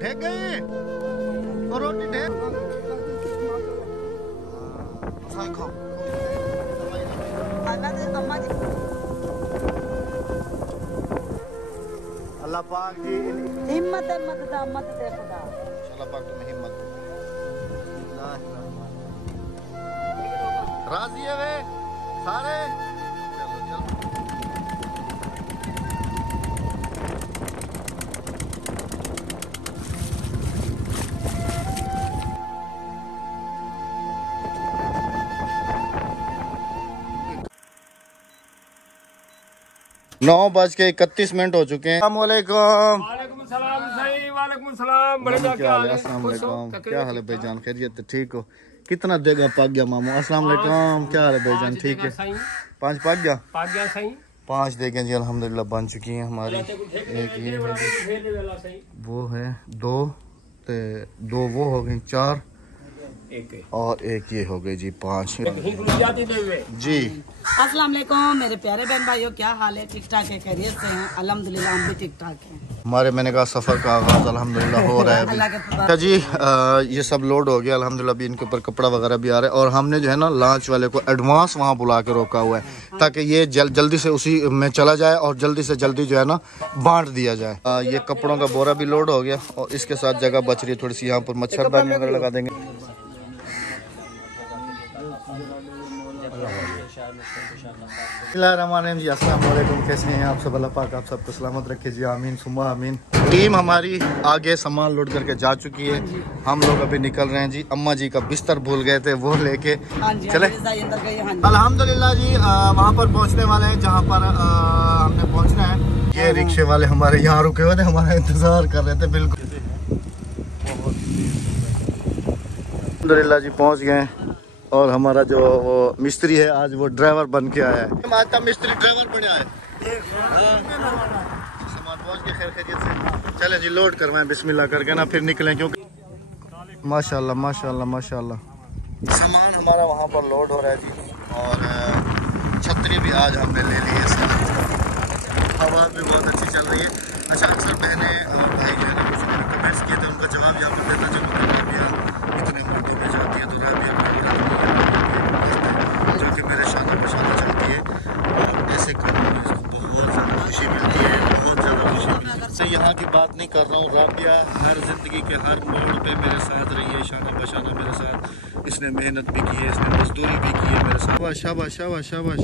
ढेक गए और रोटी ढेक खाओ। अल्लाह पाक जी हिम्मत दा मत दे खुदा। अल्लाह पाक तुम्हें हिम्मत दे। राजी है वे सारे। चलो चलो नौ बज के 31 हो चुके हैं। वालेकुम सलाम सही। वालेकुम सलाम। बड़े क्या हाल है? क्या हाल है भाईजान? खैरियत? ठीक हो? कितना देगा पाक गया मामू? अस्सलाम वालेकुम। क्या हाल है भाईजान? ठीक है। 5 पाक गया सही। 5 देखें जी अल्हम्दुलिल्लाह बन चुकी हैं हमारी। एक ये है, वो है 2 ते 2 वो हो गई 4 और एक ये हो गई जी 5 जी। अस्सलाम वालेकुम मेरे प्यारे बहन भाइयों, क्या हाल है? ठीक ठाक है? खैरियत से हैं? अल्हम्दुलिल्लाह हम भी ठीक ठाक हैं। हमारे मैंने कहा सफ़र का आगाज़ अल्हम्दुलिल्लाह हो रहा है अभी। अच्छा जी ये सब लोड हो गया अल्हम्दुलिल्लाह। अभी इनके ऊपर कपड़ा वगैरह भी आ रहा है और हमने जो है ना लॉन्च वाले को एडवांस वहाँ बुला के रोका हुआ है ताकि ये जल्दी से उसी में चला जाए और जल्दी से जल्दी जो है ना बांट दिया जाए। ये कपड़ों का बोरा भी लोड हो गया और इसके साथ जगह बच रही है थोड़ी सी। यहाँ पर मच्छरदानी वगैरह लगा देंगे। जी अस्सलाम वालेकुम। कैसे हैं आप सब? अल्लाह पाक आप सबको सलामत रखे जी। आमीन सुम्मा आमीन। टीम हमारी आगे सामान लोड करके जा चुकी है। हम लोग अभी निकल रहे हैं जी। अम्मा जी का बिस्तर भूल गए थे वो लेके चले। अल्हम्दुलिल्लाह जी वहाँ पर पहुँचने वाले हैं जहाँ पर हमने पहुँचना है। ये रिक्शे वाले हमारे यहाँ रुके हुए थे, हमारा इंतजार कर रहे थे बिल्कुल। अल्हम्दुलिल्लाह जी पहुँच गए और हमारा जो वो मिस्त्री है आज वो ड्राइवर बन के आया है। आज का मिस्त्री ड्राइवर बन आया है। सामान पहुंच के खैर खैरियत से। चले जी लोड करवाएं बिस्मिल्लाह करके ना फिर निकलें क्योंकि माशाल्लाह माशाल्लाह माशाल्लाह सामान हमारा वहाँ पर लोड हो रहा है जी। और छतरी भी आज हमने ले ली है। हवा भी बहुत अच्छी चल रही है। अच्छा अक्सर बहने और भाई जो है ना कुछ कमेंट्स किए थे उनका जवाब यहाँ पर देता चलो। राबिया इतने मुद्दों में जाती है तो राबिया जो कि मेरे शादी पर शादी चलती है और ऐसे कामों में इसको बहुत ज़्यादा खुशी मिलती है, बहुत ज़्यादा खुशी मिलती है। से यहाँ की बात नहीं कर रहा हूँ। राबिया हर ज़िंदगी के हर मोड़ पे मेरे साथ रही है, शाना बशाना मेरे साथ। इसने मेहनत भी की है, इसने मजदूरी भी की है मेरे साथ। शाबाश शाबाश शाबाश।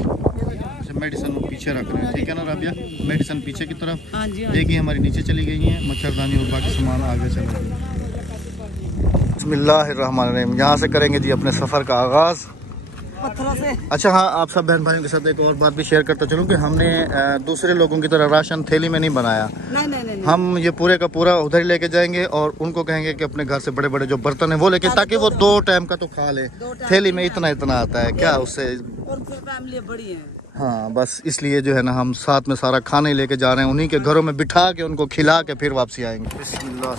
मेडिसिन पीछे रख रहे हैं ठीक है ना राबिया? मेडिसिन पीछे की तरफ देखिए हमारी नीचे चली गई है। मच्छरदानी और बाकी सामान आगे चला गया। बिस्मिल्लाहिर्रहमानिर्रहीम। यहाँ से करेंगे जी अपने सफ़र का आगाज़ पत्थरों से। अच्छा हाँ आप सब बहन भाइयों के साथ एक और बात भी शेयर करता चलूँ कि हमने दूसरे लोगों की तरह राशन थैली में नहीं बनाया। नहीं। हम ये पूरे का पूरा उधर ही लेके जाएंगे और उनको कहेंगे कि अपने घर से बड़े बड़े जो बर्तन है वो लेके, ताकि वो 2 टाइम का तो खा ले। थैली में इतना आता है क्या उससे? फैमिली बड़ी है। हाँ बस इसलिए जो है ना हम साथ में सारा खाना ही लेके जा रहे हैं। उन्हीं के घरों में बिठा के उनको खिला के फिर वापसी आएंगे। बिस्मिल्लाह।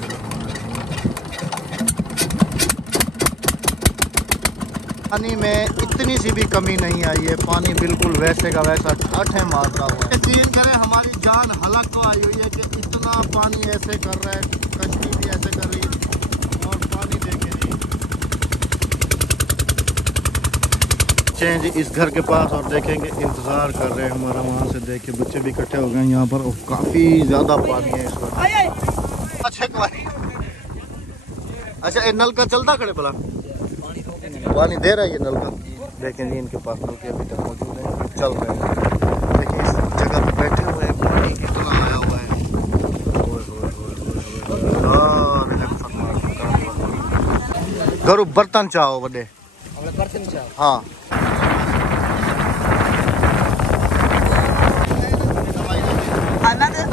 पानी में इतनी सी भी कमी नहीं आई है। पानी बिल्कुल वैसे का वैसा ठाठे मारता हुआ है। यकीन करें हमारी जान हलक को आई हुई है कि इतना पानी ऐसे कर रहा है, कश्ती भी ऐसे कर रही है और पानी देखे जी इस घर के पास और देखेंगे इंतजार कर रहे हैं हमारा। वहाँ से देख के बच्चे भी इकट्ठे हो गए यहाँ पर और काफी ज्यादा पानी है इस वक्त। अच्छा ये नल का चलता खड़े भला पानी दे रहा है ये नलका। देखें जी इनके पास नलके अभी तक मौजूद है, चल रहे हैं। देखिए इस जगह पे बैठे हुए हैं, पानी कितना आया हुआ है। घरों बर्तन चाहो बड़े हाँ।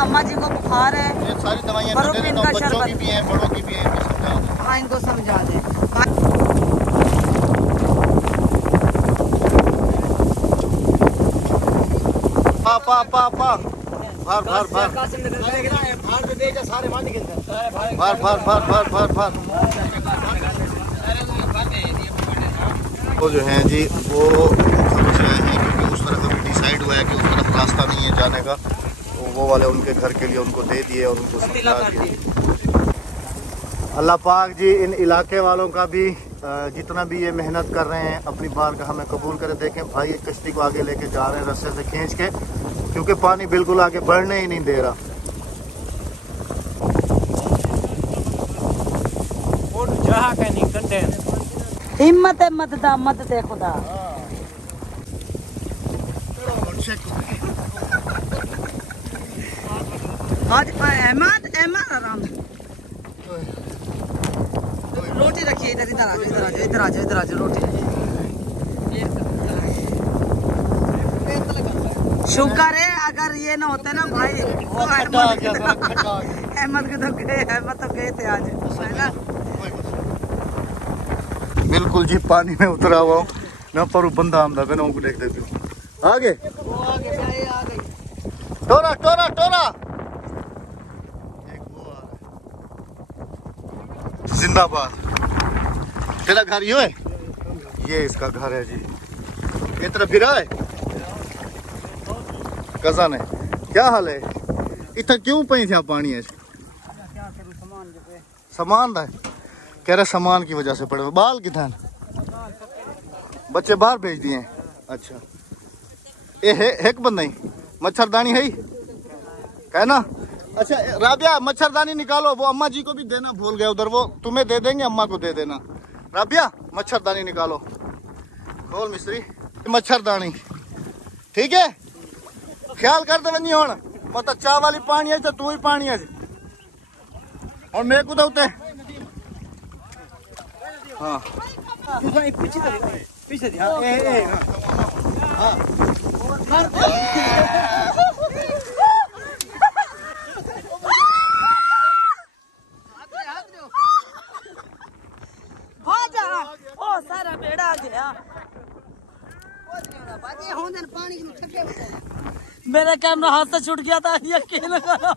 अम्मा जी को बुखार है। ये सारी दवाइयाँ बच्चों की भी हैं बड़ों की भी हैं। हाँ इनको समझा दें। पा भर वो जो है जी वो समझ रहे हैं क्योंकि उस तरफ अभी डिसाइड हुआ है कि उस तरफ रास्ता नहीं है जाने का। तो वो वाले उनके घर के लिए उनको दे दिए और उनको समझा दिए। अल्लाह पाक जी इन इलाके वालों का भी जितना भी ये मेहनत कर रहे हैं अपनी बारगाह में कबूल करे। देखें भाई ये कश्ती को आगे लेके जा रहे हैं रस्से से खींच के, क्योंकि पानी बिल्कुल आगे बढ़ने ही नहीं दे रहा। हिम्मत है मत दा मत दे खुदा। आज अहमद अहमद आराम रोटी रखिए इधर इधर आ जाओ इधर आ जाओ इधर आ जाओ इधर आ जाओ रोटी। शुक्र है अगर ये ना होता ना भाई वो अहमद तो गए थे आज है ना। बिल्कुल जी पानी में उतरा हुआ हूँ मैं पर बंदा आमदा मैं उनको देख देती हूँ। आगे टोरा टोरा टोरा जिंदाबाद। तेरा घर ये है? ये इसका घर है जी। ये तरफ फिरा है कज़न है। क्या हाल है? इतना क्यों पई थी पानी है? सामान है कह रहे सामान की वजह से पड़े। बाल कितना बच्चे बाहर भेज दिए। अच्छा ये है एक बंदा ही मच्छरदानी है ही कहना। अच्छा राबिया मच्छरदानी निकालो, वो अम्मा जी को भी देना भूल गए उधर, वो तुम्हें दे देंगे अम्मा को दे देना। राबिया मच्छरदानी निकालो, खोल मिस्त्री मच्छरदानी ठीक है। ख्याल करते वही हूं मतलब चाह वाली पानी है तो तू ही पानी है और मेरे को दौते। हाँ पीछे सारा बेड़ा आ गया। मेरा कैमरा हाथ से छूट गया था यकीन करो।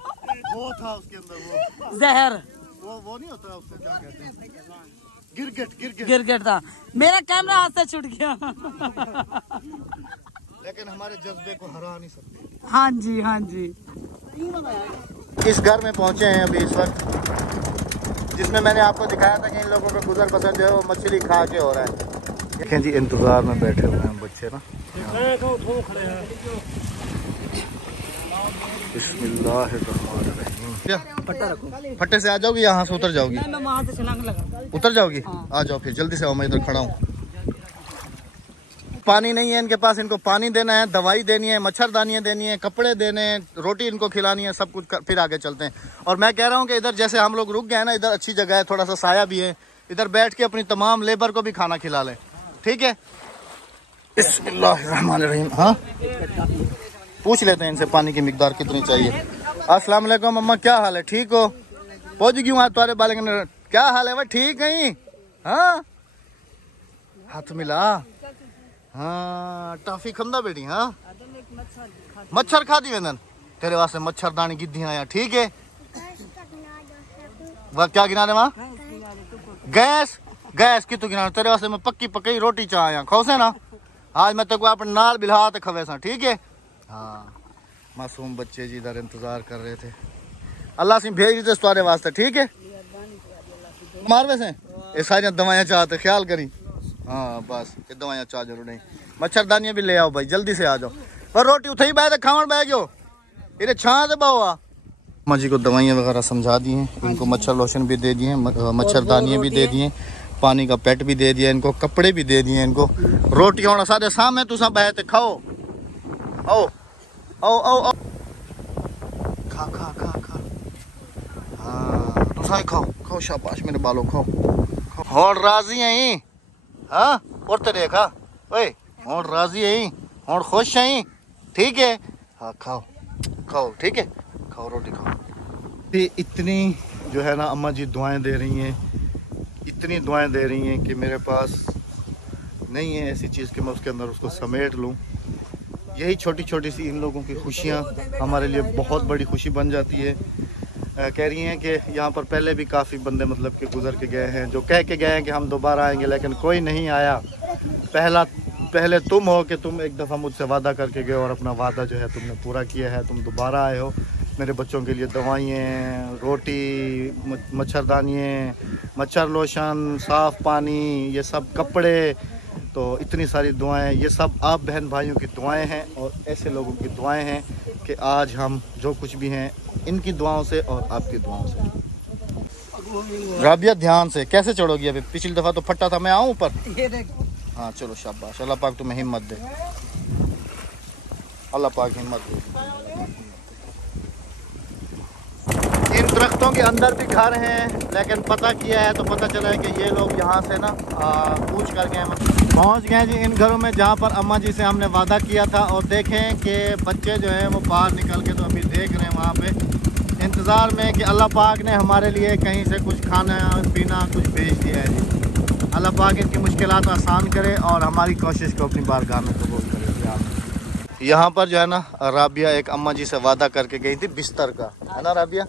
वो था उसके अंदर वो जहर वो नहीं होता उसको क्या कहते हैं गिरगिट था। मेरा कैमरा हाथ से छूट गया। लेकिन हमारे जज्बे को हरा नहीं सकते। हाँ जी हाँ जी। इस घर में पहुंचे हैं अभी इस वक्त जिसमें मैंने आपको दिखाया था कि इन लोगों का गुजर बसर जो है वो मछली खा के हो रहा है। देखें जी इंतजार में बैठे हुए हैं बच्चे ना। बिस्मिल्लाहिर्रहमानिर्रहीम। फट्टे से आ जाओगी यहाँ से उतर जाओगी? मैं वहाँ से छलांग लगा। उतर जाओगी? हाँ। आ जाओ फिर जल्दी से आओ, मैं इधर खड़ा हूँ। पानी नहीं है इनके पास, इनको पानी देना है, दवाई देनी है, मच्छरदानियाँ देनी है, कपड़े देने हैं, रोटी इनको खिलानी है, सब कुछ फिर आगे चलते हैं। और मैं कह रहा हूँ कि इधर जैसे हम लोग रुक गए हैं ना, इधर अच्छी जगह है, थोड़ा सा साया भी है, इधर बैठ के अपनी तमाम लेबर को भी खाना खिला लें ठीक है। बिस्मिल्लाहिर्रहमानिर्रहीम। हाँ पूछ लेते हैं इनसे पानी की मिकदार कितनी चाहिए। अस्सलाम वालेकुम अम्मा, क्या हाल है? ठीक हो? पहुंच गई हूँ तुम्हारे बाले। क्या हाल है? वह ठीक है? हाँ हाथ मिला। हाँ टॉफी खंदा बेटी। हाँ मच्छर खा दी वेंदन तेरे वास्ते मच्छरदानी गिद्धी आया ठीक है। वह क्या गिना रहे वहाँ? गैस गैस की तू गिना तेरे वास्ते मैं पक्की पक्की रोटी चाह आया खोसे ना। आज मैं तेरे को अपने नाल बिल्हा खवे सा ठीक है। हाँ मासूम बच्चे जी इधर इंतजार कर रहे थे। अल्लाह से भेज दे तुम्हारे वास्ते ठीक है। मार वैसे ये सारी दवाइयाँ चाहते ख्याल करी। हाँ बस ये दवाइयाँ चाह जरूर नहीं। मच्छरदानियाँ भी ले आओ भाई जल्दी से आ जाओ। पर रोटी उठाई बैठे खावन बैठ गयो इधर छा दे बावा। अम्मा जी को दवाइयाँ वगैरह समझा दी हैं, इनको मच्छर लोशन भी दे दिए, मच्छरदानियाँ भी दे दिए, पानी का पेट भी दे दिया इनको, कपड़े भी दे दिए इनको। रोटी होना सारे सामने तू सब बैठे खाओ। आओ आओ आओ आओ खा खा खा खा। हाँ तू सारे खाओ खाओ शाबाश मेरे बालों खाओ। और राजी है हाँ और तेरे खा ओए और राजी है और खुश है ठीक है। हाँ खाओ खाओ ठीक है खाओ रोटी खाओ। ये इतनी जो है ना अम्मा जी दुआएं दे रही हैं, इतनी दुआएं दे रही हैं कि मेरे पास नहीं है ऐसी चीज़ कि मैं उसके अंदर उसको समेट लूं। यही छोटी छोटी सी इन लोगों की खुशियाँ हमारे लिए बहुत बड़ी खुशी बन जाती है। कह रही हैं कि यहाँ पर पहले भी काफ़ी बंदे मतलब कि गुजर के गए हैं जो कह के गए हैं कि हम दोबारा आएंगे, लेकिन कोई नहीं आया। पहले तुम हो कि तुम एक दफ़ा मुझसे वादा करके गए और अपना वादा जो है तुमने पूरा किया है, तुम दोबारा आए हो। मेरे बच्चों के लिए दवाइयाँ, रोटी, मच्छरदानियाँ, मच्छर लोशन, साफ़ पानी, ये सब कपड़े, तो इतनी सारी दुआएं, ये सब आप बहन भाइयों की दुआएं हैं और ऐसे लोगों की दुआएं हैं कि आज हम जो कुछ भी हैं इनकी दुआओं से और आपकी दुआओं से। राबिया ध्यान से, कैसे चढ़ोगी अभी? पिछली दफ़ा तो फटा था, मैं आऊँ ऊपर? ये देखो। हाँ चलो शाबाश, अल्लाह पाक तुम्हें हिम्मत दे, अल्लाह पाक हिम्मत दे। इन दरख्तों के अंदर भी घर हैं, लेकिन पता किया है तो पता चला है कि ये लोग यहाँ से ना पूछ कर गए, पहुँच गए जी इन घरों में जहाँ पर अम्मा जी से हमने वादा किया था। और देखें कि बच्चे जो हैं वो बाहर निकल के तो अभी देख रहे हैं वहाँ पे, इंतज़ार में कि अल्लाह पाक ने हमारे लिए कहीं से कुछ खाना पीना कुछ भेज दिया है जी। अल्लाह पाक इनकी मुश्किलात आसान करे और हमारी कोशिश को अपनी बारगाह में कबूल करे। यहाँ पर जो है ना राबिया एक अम्मा जी से वादा करके गई थी बिस्तर का, है ना राबिया?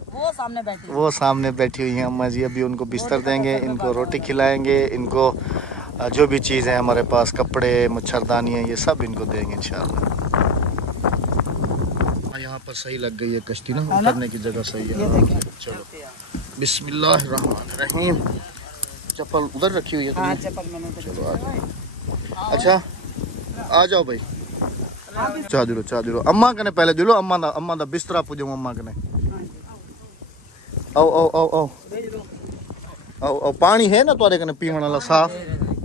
वो सामने बैठी हुई हैं अम्मा जी, अभी उनको बिस्तर देंगे, इनको रोटी खिलाएंगे, इनको जो भी चीज़ है हमारे पास, कपड़े, मच्छरदानी है, ये सब इनको देंगे इंशाल्लाह। यहाँ पर सही लग गई है कश्ती ना, उतरने की जगह सही है। चलो बिस्मिल्लाहिर्रहमानिर्रहीम। चप्पल उधर रखी हुई है? हाँ, चप्पल मैंने चलो आ जाओ। अच्छा आ जाओ भाई, चाह दिलो अम्मा कने पहले दिलो, अम्मा दा बिस्तरा पूजो अम्मा कने। आओ पानी है ना तुम्हारे कने पीने वाला साफ?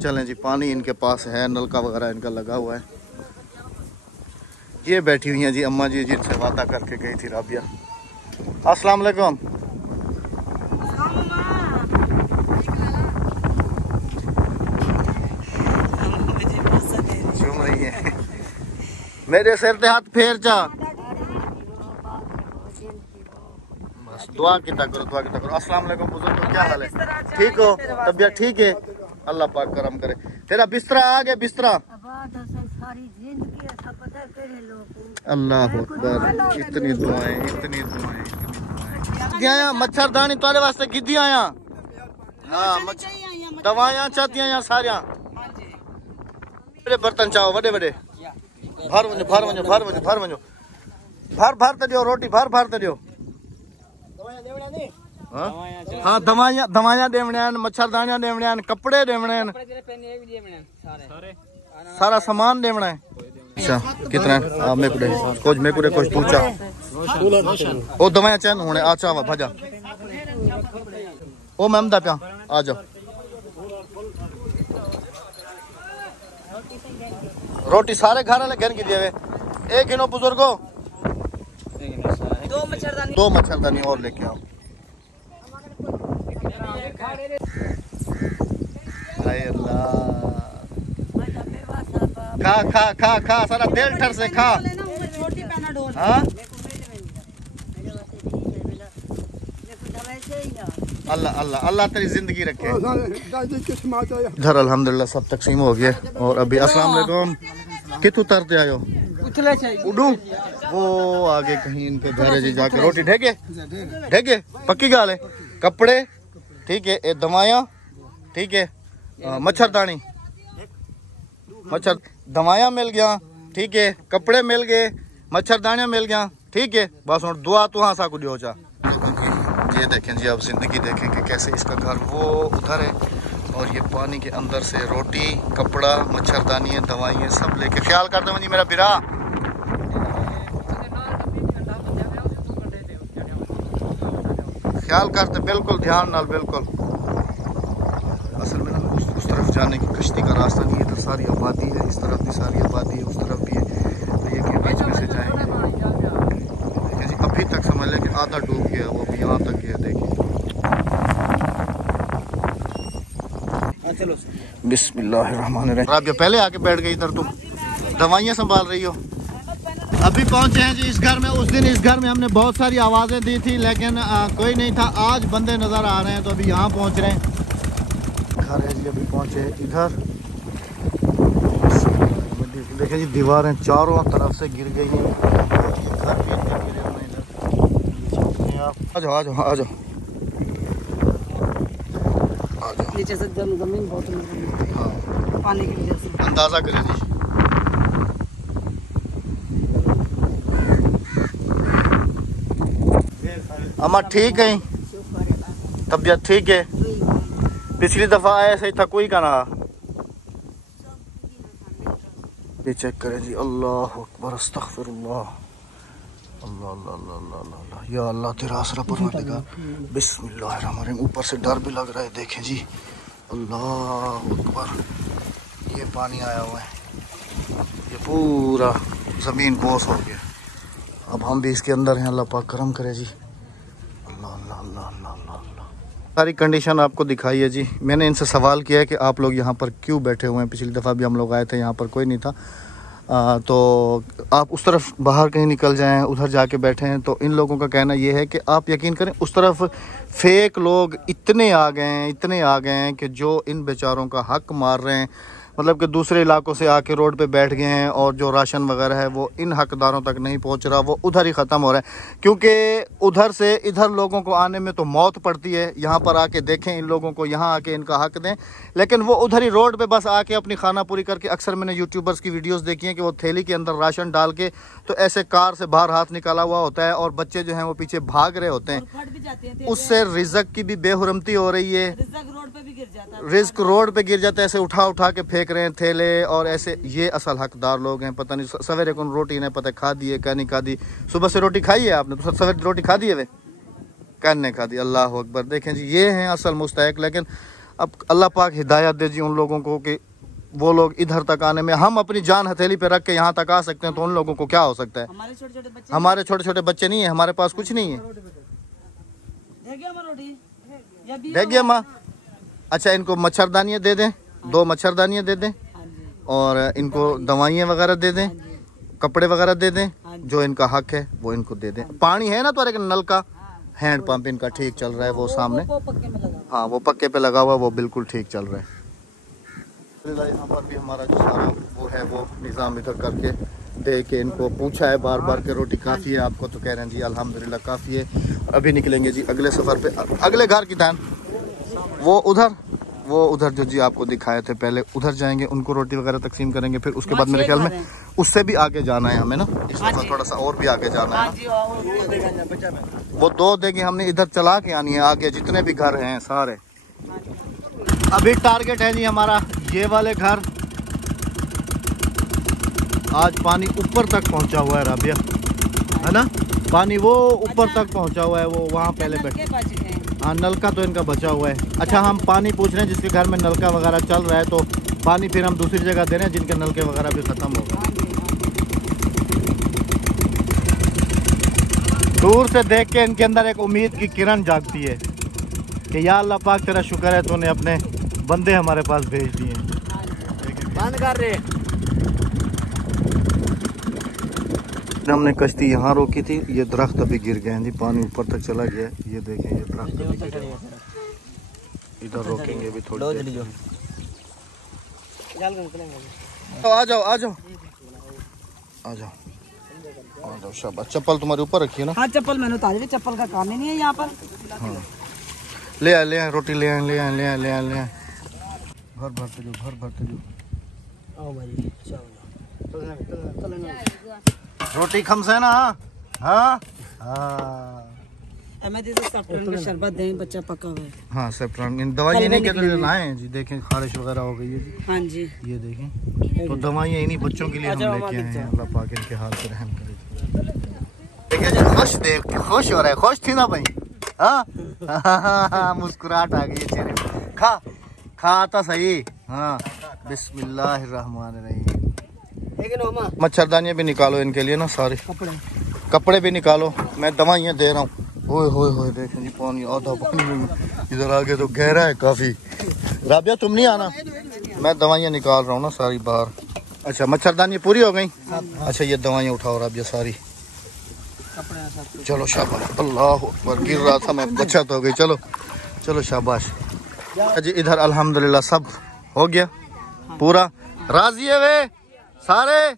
चलें जी, पानी इनके पास है, नलका वगैरह इनका लगा हुआ है। ये बैठी हुई हैं जी अम्मा जी जिनसे वादा करके गई थी राबिया। अस्सलाम वालेकुम। झूम रही है, मेरे सिर पे हाथ फेर जा, बस दुआ किता करो। अस्सलाम वालेकुम बुजुर्ग, क्या हाल है? ठीक हो? तबीयत ठीक है? अल्लाह पाक करम करे। तेरा बिस्तरा आ गया? बिस्तरा अल्लाह अकबर, इतनी दुआएं। गया मच्छरदानी तुम्हारे वास्ते गिद्दी आया। हाँ दवाइयां चाहती हैं यहाँ सारिया। बर्तन चाहो वडे भर वञो भर ते दियो, रोटी भर ते दियो। हाँ दवाइयां देवने, मच्छरदानियां देवने, कपड़े देवने, सारा सामान देवना है। अच्छा कितना है? मेरे को कुछ तू चा ओ दवाइयां चैन होने आ चावा भजा ओ मैम दा प्या आ जाओ। रोटी सारे घर वाले घर की दिए, एक गिनो बुजुर्गो, दो मच्छरदानी और लेके आओ। खा सारा तेल ठर से खा। हाँ अल्लाह तेरी जिंदगी रखे। इधर अल्हम्दुलिल्लाह सब तकसीम हो गया। और अभी अस्सलाम वालेकुम, कितु उतरते आयो? उड़ू वो आगे कहीं इनके घर जी जाके रोटी ढेगे पक्की गाल है। कपड़े ठीक है, दवाइयाँ ठीक है, मच्छरदानी दवाइयाँ मिल गया ठीक है, कपड़े मिल गए, मच्छरदानियाँ मिल गया ठीक है। बस और दुआ तो हाँ सा कुछ हो जा। ये देखें जी, आप जिंदगी देखें कि कैसे इसका घर वो उधर है और ये पानी के अंदर से रोटी, कपड़ा, मच्छरदानी, दवाइयाँ सब लेके ख्याल करते हैं जी मेरा बिरा। ख्याल करते बिल्कुल ध्यान नाल बिल्कुल। असल में ना उस तरफ जाने की कश्ती का रास्ता नहीं है, इधर सारी आबादी है, इस तरफ भी सारी आबादी है, उस तरफ भी है, तो ये कि बीच में से जाएंगे। देखिए जी अभी तक समझ लें कि आधा डूब गया, वो भी यहाँ तक गया। देखिए बिस्मिल्लाहिर्रहमानिर्रहीम। आप पहले आके बैठ गई इधर, तुम दवाइयाँ संभाल रही हो। अभी पहुंचे हैं जी इस घर में। उस दिन इस घर में हमने बहुत सारी आवाज़ें दी थी लेकिन कोई नहीं था। आज बंदे नज़र आ रहे हैं तो अभी यहाँ पहुंच रहे हैं। घर है जी, अभी पहुंचे इधर। देखिए जी दीवारें चारों तरफ से गिर गई हैं, घर भी गिरे हुए हैं इधर। आ जाओ नीचे से जमीन बहुत हाँ पानी की वजह से अंदाजा करें जी। अम्मा ठीक है, तबीयत ठीक है? पिछली दफा आया सही था, कोई का रहा। ये चेक करें जी। अल्लाह अकबर, अस्तगफिरुल्लाह, अल्लाह अल्लाह अल्लाह अल्लाह, या अल्लाह तेरा आसरा परवरदिगार, बिस्मिल्लाहिर्रहमानिर्रहीम। ऊपर से डर भी लग रहा है, देखें जी, अल्लाह अकबर। ये पानी आया हुआ है, ये पूरा ज़मीन बोस हो गया। अब हम भी इसके अंदर हैं, अल्लाह पाक करम करे जी। अल्लाह अल्लाह अल्लाह अल्लाह अल्लाह। सारी कंडीशन आपको दिखाई है जी। मैंने इनसे सवाल किया है कि आप लोग यहाँ पर क्यों बैठे हुए हैं। पिछली दफ़ा भी हम लोग आए थे, यहाँ पर कोई नहीं था। तो आप उस तरफ बाहर कहीं निकल जाएं, उधर जाके बैठे हैं। तो इन लोगों का कहना ये है कि आप यकीन करें, उस तरफ फेक लोग इतने आ गए हैं कि जो इन बेचारों का हक मार रहे हैं। मतलब कि दूसरे इलाकों से आके रोड पे बैठ गए हैं और जो राशन वगैरह है वो इन हकदारों तक नहीं पहुंच रहा, वो उधर ही ख़त्म हो रहा है। क्योंकि उधर से इधर लोगों को आने में तो मौत पड़ती है। यहाँ पर आके देखें इन लोगों को, यहाँ आके इनका हक दें, लेकिन वो उधर ही रोड पे बस आके अपनी खाना पूरी करके। अक्सर मैंने यूट्यूबर्स की वीडियोस देखी हैं कि वो थैली के अंदर राशन डाल के तो ऐसे कार से बाहर हाथ निकाला हुआ होता है और बच्चे जो हैं वो पीछे भाग रहे होते हैं। उससे रिज़्क की भी बेहुरमती हो रही है, रिज़्क रोड पे गिर जाता है। ऐसे उठा उठा के फेंक रहे हैं थैले और ऐसे। ये असल हकदार लोग हैं। पता नहीं सवेरे कौन रोटी ने पता खा दी है, क्या नहीं खा दी। सुबह से रोटी खाई है आपने? तो सवेरे रोटी खा दी है वे, कैन ने खा दी। अल्लाह अकबर। देखें जी, ये हैं असल मुस्तहिक। लेकिन अब अल्लाह पाक हिदायत दे जी उन लोगों को कि वो लोग इधर तक आने में, हम अपनी जान हथेली पे रख के यहाँ तक आ सकते हैं, तो उन लोगों को क्या हो सकता है? हमारे छोटे छोटे बच्चे नहीं है, हमारे पास कुछ नहीं है। देख गया माँ। अच्छा, इनको मच्छरदानियाँ दे दें, 2 मच्छरदानियाँ दे दें और इनको दवाइयाँ वगैरह दे दें, कपड़े वगैरह दे दें, जो इनका हक है वो इनको दे दें। पानी है ना तुम्हारे नल का, हैंड पंप इनका ठीक चल रहा है वो सामने। हाँ, वो पक्के पे लगा हुआ, वो बिल्कुल ठीक चल रहा है। यहाँ पर भी हमारा जो सारा वो है वो निज़ाम इधर करके दे के इनको पूछा है बार बार कि रोटी काफ़ी है आपको? तो कह रहे हैं जी अल्हम्दुलिल्लाह काफ़ी है। अभी निकलेंगे जी अगले सफ़र पे, अगले घर की धान वो उधर जो जी आपको दिखाए थे पहले, उधर जाएंगे, उनको रोटी वगैरह तकसीम करेंगे। फिर उसके बाद मेरे ख्याल में उससे भी आगे जाना है हमें ना, इस दफा थोड़ा सा और भी आगे जाना है। वो 2 देंगे हमने इधर चला के आनी है आगे, जितने भी घर हैं सारे। अभी टारगेट है जी हमारा ये वाले घर। आज पानी ऊपर तक पहुंचा हुआ है राबिया, है ना? पानी वो ऊपर तक पहुंचा हुआ है, वो वहाँ पहले बैठे। हाँ, नलका तो इनका बचा हुआ है। अच्छा, हम पानी पूछ रहे हैं जिसके घर में नलका वगैरह चल रहा है, तो पानी फिर हम दूसरी जगह दे रहे हैं जिनके नलके वगैरह भी ख़त्म हो गए। दूर से देख के इनके अंदर एक उम्मीद की किरण जागती है कि या अल्लाह पाक तेरा शुक्र है तूने अपने बंदे हमारे पास भेज दिए। बंद कर रहे। हमने कश्ती यहाँ रोकी थी, ये दरख्त अभी गिर गए हैं जी, पानी ऊपर तक चला गया। ये देखें, ये दरख्त इधर रोकेंगे भी थोड़ी देर। आ जाओ आ जाओ आ जाओ आ जाओ, शाबाश। चप्पल तुम्हारे ऊपर रखी है ना? हाँ, चप्पल मैंने उतारी थी, चप्पल का काम ही नहीं है यहाँ पर। हाँ, ले आए रोटी, ले आए। घर भरते जो आओ भाई, रोटी खमसे ना। हाँ शरबत दें, बच्चा पका हुआ है। हाँ, सेफ्रॉन दवाइयाँ नहीं कहते लाए जी। देखें खारिश वगैरह हो गई है जी। हाँ जी, ये देखें, तो दवाइयाँ इन्हीं बच्चों के लिए हम लेके आए हैं। अल्लाह पाक इनके हाल पे रहम करे। देखिए जी, खुश देख के खुश हो रहा है। खुश थी ना भाई? हाँ, मुस्कुराहट आ गई है चेहरे पे। खा तो सही। हाँ, बिस्मिल्लाहिर्रहमानिर्रहीम। मच्छरदानियाँ भी निकालो इनके लिए ना, सारे कपड़े भी निकालो। मैं दवाइयाँ दे रहा हूँ। ओए होए होए, देखें जी पानी आधा पानी में इधर आगे तो गहरा है काफी। राबिया तुम नहीं आना, मैं दवाइयाँ निकाल रहा हूँ ना सारी बाहर। अच्छा, मच्छरदानी पूरी हो गई? अच्छा, ये दवाइयाँ उठाओ राबिया सारी। चलो शाबाश। अल्लाह अकबर, गिर रहा था मैं, बचत हो गई। चलो शाबाश जी। इधर अल्हम्दुलिल्लाह सब हो गया पूरा। राजी है वे सारे?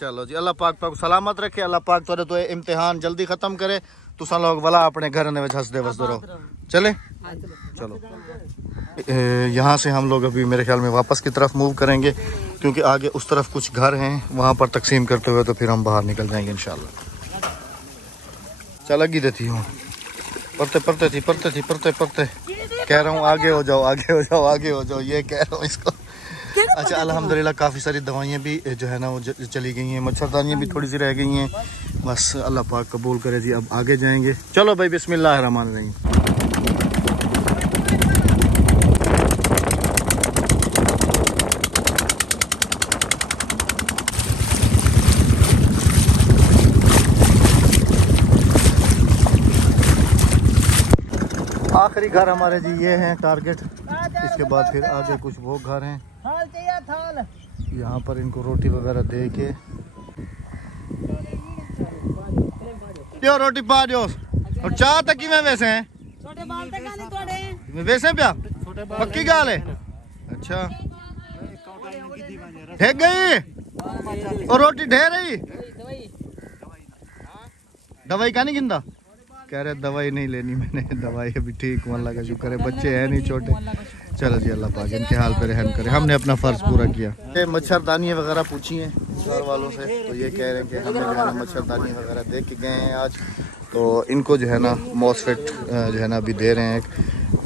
चलो जी, अल्लाह पाक पाक सलामत रखे। अल्लाह पाक तोरे तो इम्तिहान जल्दी खत्म करे। तुसा लोग वाला अपने घर में हंसदे वसदे रहो। चले चलो, यहाँ से हम लोग अभी मेरे ख्याल में वापस की तरफ मूव करेंगे, क्योंकि आगे उस तरफ कुछ घर हैं, वहाँ पर तकसीम करते हुए तो फिर हम बाहर निकल जाएंगे इंशाल्लाह। चल लगी देती हूँ। पढ़ते कह रहा हूँ आगे हो जाओ, आगे हो जाओ, आगे हो जाओ, ये कह रहा हूँ इसको। अच्छा अल्हम्दुलिल्लाह काफ़ी सारी दवाइयाँ भी जो है ना वो चली गई हैं, मच्छरदानियाँ भी थोड़ी सी रह गई हैं, बस अल्लाह पाक कबूल करे जी। अब आगे जाएंगे, चलो भाई बिस्मिल्लाह रहमान रहीम। आखिरी घर हमारे जी ये हैं टारगेट, इसके बाद फिर आगे कुछ वो घर हैं। यहाँ पर इनको रोटी वगैरह दे के दियो, रोटी पा दियो और चाह तक की में वैसे हैं वैसे प्या पक्की गाल है। अच्छा ढेक गई और रोटी ढेर रही, दवाई का नहीं गिनता, कह रहे दवाई नहीं लेनी मैंने, दवाई अभी ठीक हूँ अल्लाह का शुक्र है, बच्चे हैं नहीं छोटे। चलो जी अल्लाह पाक इनके हाल पे रहम करे, हमने अपना फर्ज पूरा किया। ये मच्छरदानी वगैरह पूछी हैं घर वालों से, तो ये कह रहे हैं कि हमें जो है ना मच्छरदानी वगैरह दे के गए हैं आज, तो इनको जो है ना मॉस्फेट जो है ना अभी दे रहे हैं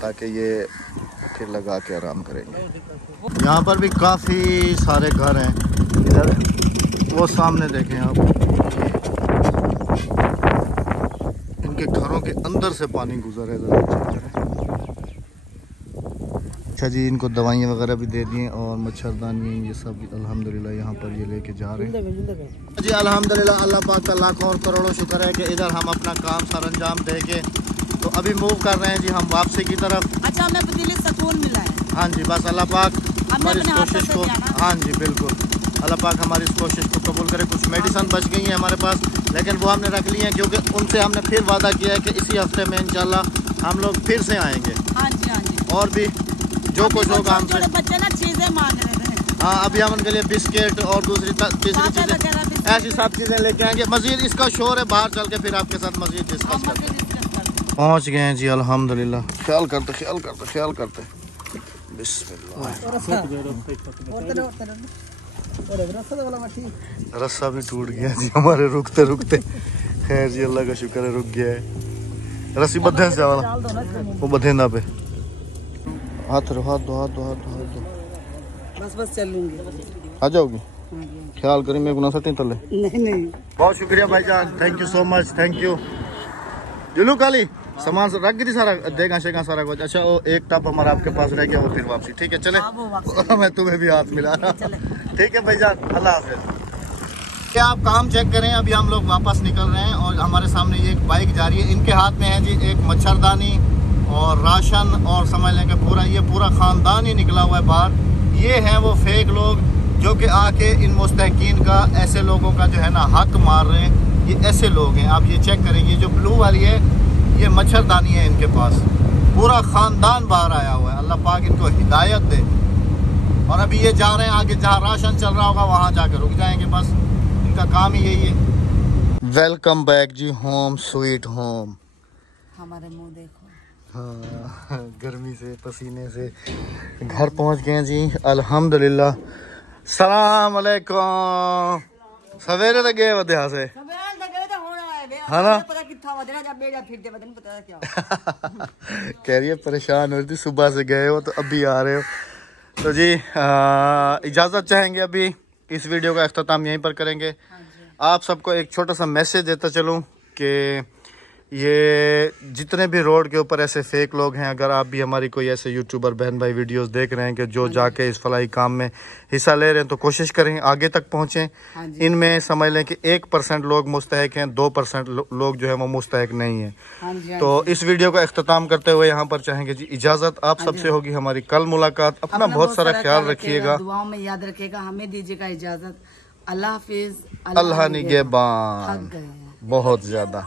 ताकि ये फिर लगा के आराम करेंगे। यहाँ पर भी काफ़ी सारे घर हैं, इधर वो सामने देखें आप, इनके घरों के अंदर से पानी गुजर है। अच्छा जी इनको दवाइयाँ वगैरह भी दे दिए और मच्छरदानी ये सब अल्हम्दुलिल्लाह यहाँ पर ये लेके जा रहे हैं जी। अल्हम्दुलिल्लाह अल्लाह पाक का लाखों और करोड़ों शुक्र है कि इधर हम अपना काम सर अंजाम दे के तो अभी मूव कर रहे हैं जी हम वापसी की तरफ। अच्छा हमें दिली सुकून मिला है। हाँ जी बस अल्लाह पाक हमारी इस कोशिश को, हाँ जी बिल्कुल अल्लाह पाक हमारी इस कोशिश को कबूल करे। कुछ मेडिसन बच गई हैं हमारे पास, लेकिन वो हमने रख ली हैं क्योंकि उनसे हमने फिर वादा किया है कि इसी हफ्ते में इंशाल्लाह हम लोग फिर से आएंगे। हाँ जी हाँ जी, और भी जो कुछ होगा हमसे, बच्चे ना चीजें मांग रहे थे। हाँ अभी हम उनके लिए बिस्किट और दूसरी तीसरी चीजें ऐसी सब चीजें लेके आएंगे। मजीद इसका शोर है, बाहर चल के फिर आपके साथ मजीद डिस्कस करते हैं। पहुँच गए हैं जी अल्हम्दुलिल्लाह, ख्याल करते बिस्मिल्लाह। रस्सा भी टूट गया जी हमारे रुकते रुकते, खैर जी अल्लाह का शुक्र है रुक गया है। रस्सी बधे से वाला वो बधेंदा पे हाथ दो बस चल लूंगी, आ जाओगी, ख्याल करी मैं गुना सटी तले। नहीं बहुत शुक्रिया भाईजान, thank you so much, thank you. जुलू काली सामान रख गई सारा देगा शेगा सारा कुछ। अच्छा वो एक टप हमारा आपके पास रह गया, वो फिर वापसी ठीक है चले। मैं तुम्हें भी हाथ मिला ठीक है भाईजान, अल्लाह हाफिज़। क्या आप काम चेक करें, अभी हम लोग वापस निकल रहे हैं और हमारे सामने ये एक बाइक जा रही है, इनके हाथ में है जी एक मच्छरदानी और राशन और समझ लें कि पूरा ख़ानदान ही निकला हुआ है बाहर। ये हैं वो फेक लोग जो कि आके इन मुस्तहकीन का, ऐसे लोगों का जो है ना हक मार रहे हैं। ये ऐसे लोग हैं, आप ये चेक करेंगे, जो ब्लू वाली है ये मच्छरदानी है इनके पास, पूरा ख़ानदान बाहर आया हुआ है। अल्लाह पाक इनको हिदायत दे। और अभी ये जा रहे हैं आगे, जहाँ राशन चल रहा होगा वहाँ जाकर रुक जाएंगे, बस इनका काम ही यही है। वेलकम बैक जी, होम स्वीट होम। हमारे मुंह देखो, हाँ गर्मी से पसीने से घर पहुंच गए जी अल्हम्दुलिल्लाह। सलाम अलैकुम, सवेरे तक गए वध्या से है ना कह रही है परेशान हो रही थी, सुबह से गए हो तो अभी आ रहे हो। तो जी इजाज़त चाहेंगे, अभी इस वीडियो का अख्ताम यहीं पर करेंगे। आप सबको एक छोटा सा मैसेज देता चलूँ कि ये जितने भी रोड के ऊपर ऐसे फेक लोग हैं, अगर आप भी हमारी कोई ऐसे यूट्यूबर बहन भाई वीडियोस देख रहे हैं कि जो जाके इस फलाई काम में हिस्सा ले रहे हैं, तो कोशिश करें आगे तक पहुंचें। इनमें समझ लें कि 1% लोग मुस्तहक हैं, 2% लोग जो है वो मुस्तहक नहीं है। तो इस वीडियो का अख्ताम करते हुए यहाँ पर चाहेंगे जी इजाज़त, आप सबसे होगी हमारी कल मुलाकात। अपना बहुत सारा ख्याल रखिएगा, दुआओं में याद रखिएगा, हमें दीजिएगा इजाज़त। अल्लाह हाफिज़, अल्लाह निगहबान बहुत ज़्यादा।